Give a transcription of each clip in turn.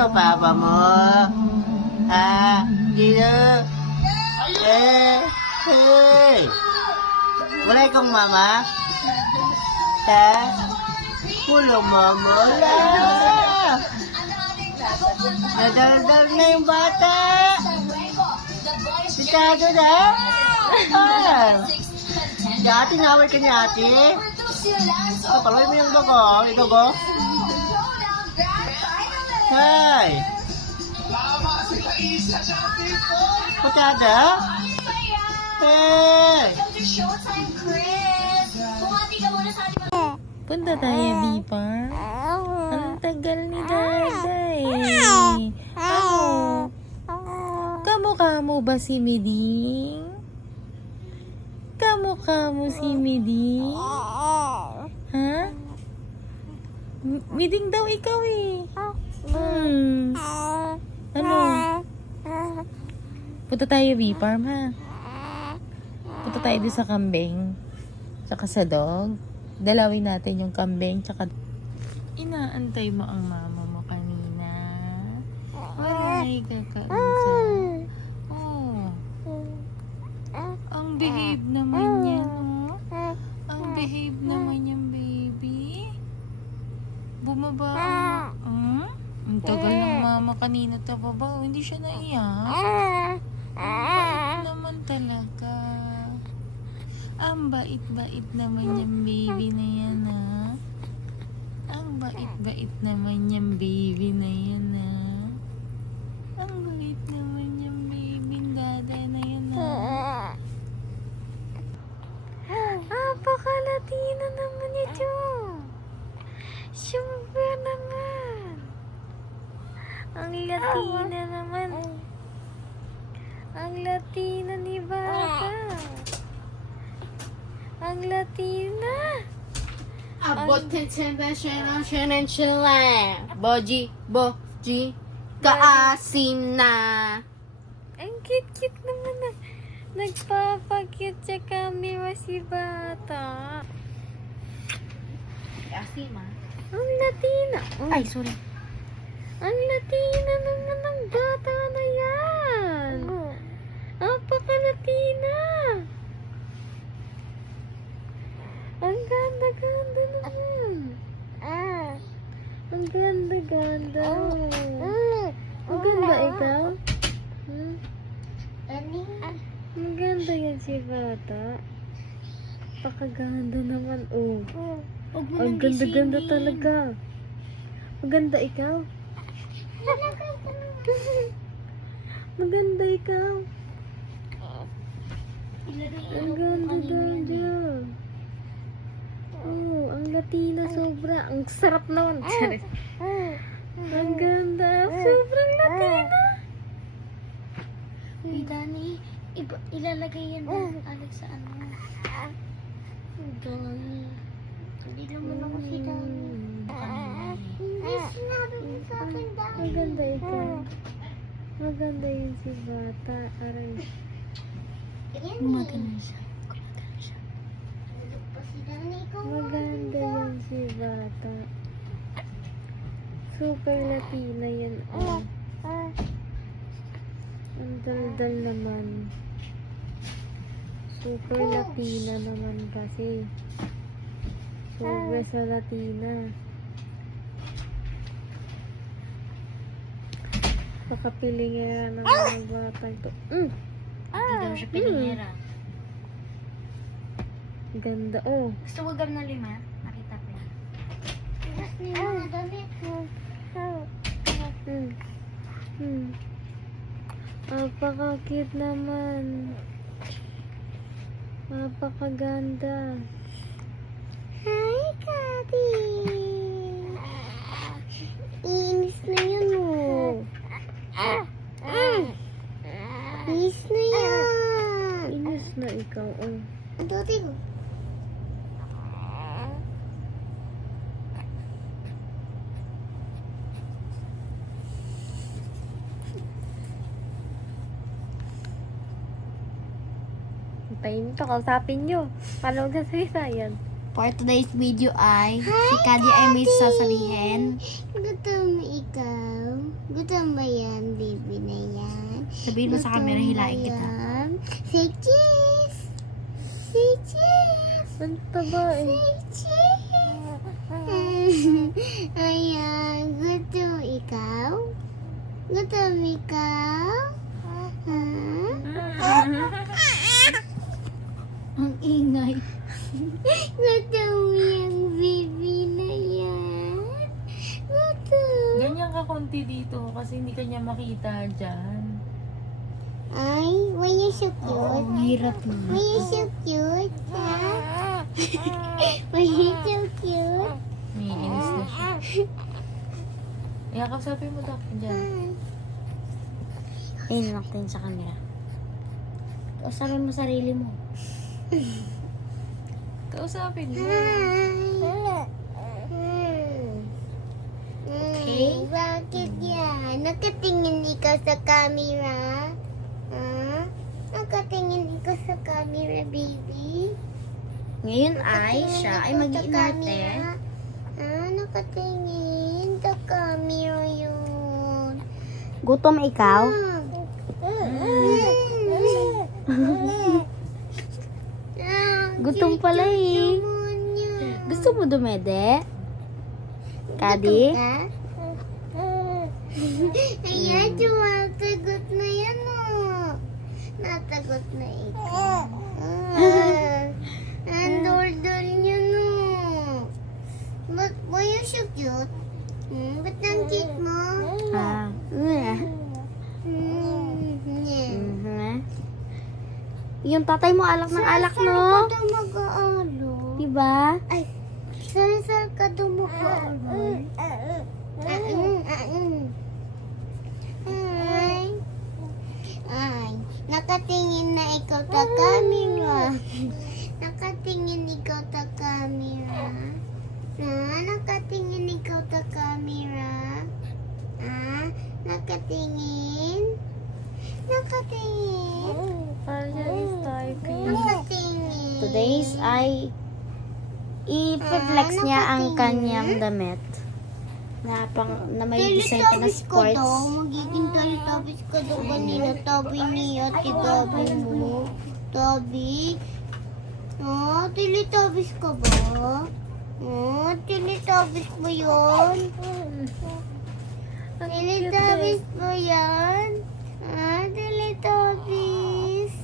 Sino papa mo? Ha? Sino? Hey! Wala ikong mama? Ha? Walang mama? Wala! Nadaldal na yung bata! Sitado na? Ah! Dati nawal ka niya ate? Oh, paloy mo yung dugo. Yung dugo? Hey! Putada? Hey! Punta tayo, Bipa. Ang tagal ni Daday. Kamukha mo ba si Miding? Kamukha mo si Miding? Ha? Miding daw ikaw eh. Ano? Punta tayo, B-Farm, ha? Punta tayo doon sa kambing. Tsaka sa dog. Dalawin natin yung kambing. Tsaka inaantay mo ang mama mo kanina. Ay, kakausap. Oh. Ang behave naman yan, oh. Ang behave naman yung baby. Bumaba ang... Ang tagal ng mama kanina ta baba. Hindi siya naiyak. Ang bait naman talaga. Ang bait-bait naman yung baby na yan, ha? Ang bait-bait naman yung baby na yan, ha? Ang bait naman yung baby daday na yan, ha? Napaka-Latina naman ito. Super naman. Ang Latina naman. Ang Latina ni Bata. Ang Latina. Abot tension Boji, kaasim na. Ang cute-cute naman na. Nagpapakute sa camera si Bata. Asim ah. Ang Latina. Oh, Ay, sorry. ang Latina naman ng bata na yan. Napaka-Latina. Ang ganda-ganda naman. Ang ganda-ganda. Ang ganda ikaw? Ang ganda yan si Bata. Napakaganda naman, oh. Ang ganda-ganda talaga. Maganda ikaw. Maganda ikaw. Ang ganda-ganda. Oh, ang Latina sobra. Ang sarap naman. Ang ganda. Sobrang Latina. Uy, Dani, ilalagay yan ng Alex sa ano. Dani. Hindi naman ako si Dani. Hindi sinabi mo sa akin, Dani. Maganda ikaw. Maganda yun si Bata. Aray. Maganda siya. Maganda yan si Bata. Super Latina yan. Oh. Ang daldal naman. Super Latina naman kasi. Sobra sa Latina. Pakapilingera ng mga bata ito. Hindi daw siya pinangera. Ganda, oh. Gusto mo gam na 5? Nakita ko yan. Tigas niya yung mga damit. Napaka-cute naman. Napakaganda. Hi, Kati! Iinis na yun, oh. Iinis na yan. Inis na ikaw, oh. Ang tuti ko. Hintayin to, kausapin nyo. Paano magsasalita yan? For today's video ay si Kadi ay may sasabihin. Gutom ikaw. Gutom ba yan, baby na yan? Sabihin mo sa camera, hilain kita. Say cheese! Say cheese! Ang taba eh. Say cheese! Ayan, gutom ikaw? Gutom ikaw? Ang ingay. Gutom yung baby na yan. Gutom. Ganyan ka konti dito kasi hindi ka niya makita dyan. Ay, why you so cute? Hirap na. Why you so cute, ha? Why you so cute? May inis na siya. Yakap mo daw dyan. Ayun, natin sa camera. Kausapin mo sarili mo. Kausapin mo. Okay? Bakit yan? Nakatingin ikaw sa camera? Ha? Nakatingin ikaw sa camera, baby? Ngayon ay siya ay mag-iinarte. Nakatingin sa camera yun. Gutom ikaw? Gutom pala eh. Gusto mo dumede? Kadi? Ayan, tumatagot na yan natagot na ikaw. Ang dol-dol niya But why you so cute? Ba't ang cute mo? Ah. Yung tatay mo alak ng alak, no? Saan ka mag-aalo? Diba? Ay, saan ka dumakaalo? Ay, nakatingin na ikaw sa camera. Nakatingin ikaw sa camera. Nakatingin ikaw sa camera. Nakatingin. Nakatingin. Arya is typing. Nakatingin. Today's ay i-flex niya ang kanyang damit na may design pa na sports. Magiging Teletubbies ka daw kanina. Tabi niya, tigabi mo. Tabi. Teletubbies ka ba? Teletubbies ba yun? Teletubbies ba yan? Teletubbies.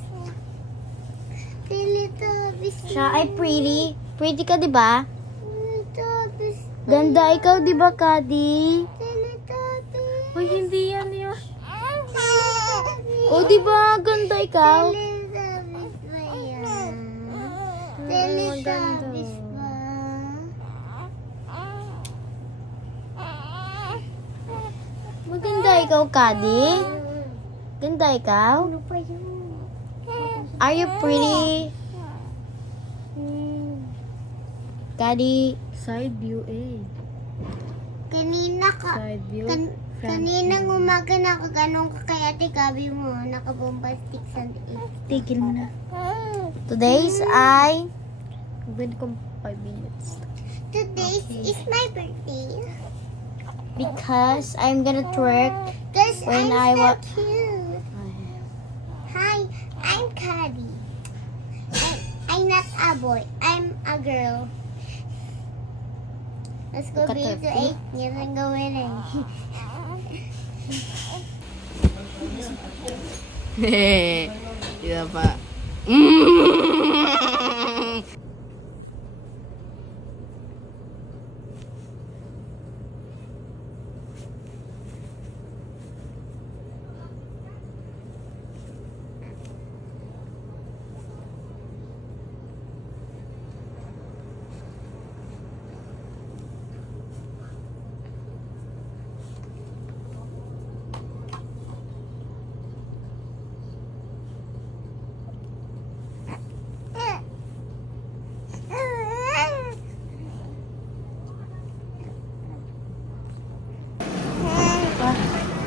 Teletubbies. Siya ay pretty. Pretty ka, diba? Teletubbies. Ganda ikaw, diba, Kadi? Teletubbies. Uy, hindi yan yun. O, diba? Ganda ikaw. Teletubbies ba yan? Teletubbies ba? Maganda ikaw, Kadi. Ganda ikaw. Ano pa yun? Are you pretty? Kadi. Side view eh. Kanina ka. Side view. Kaninang umaga nakaganon ka kay Ate Gabi mo. Nakabombastic sa liit. Tigil mo na. Today's ay Wait ko 5 minutes. Today is my birthday. because I'm gonna twerk. Because When I'm I wa- so cute. Hi, I'm Caddy. I'm not a boy. I'm a girl. Let's go be to 8. Yan ang gawin eh. Iya pak.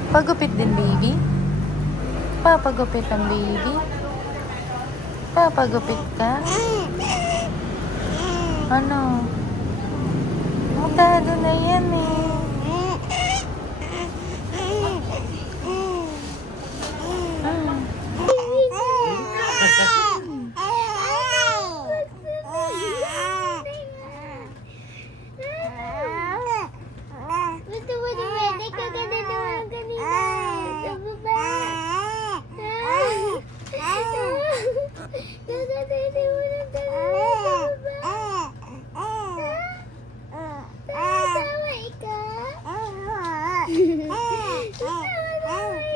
Pagupit din, baby. Papagupit ang baby. Papagupit ka. Ano? Mutado na yan eh.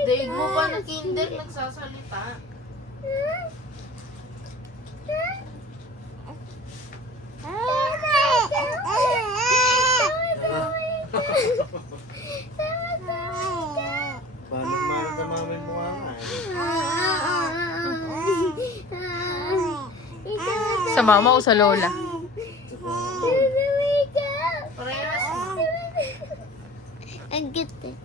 Daig mo pa na kinder, nagsasalita. Paano maramdaman mo nga? Sa mama o sa lola? Ang cute eh.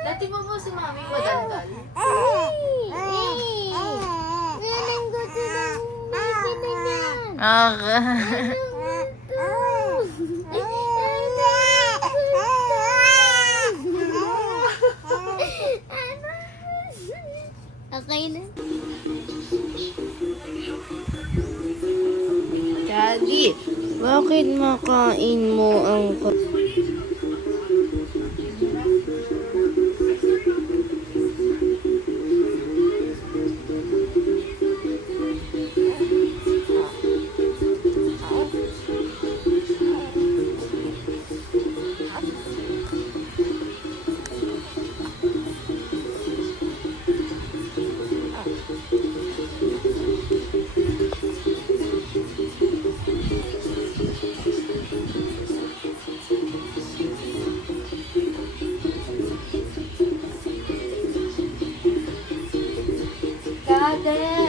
Dati mo po si mami madaldal. Ang gusto ng baby na niyan. Okay na. Daddy, bakit makain mo ang Daddy?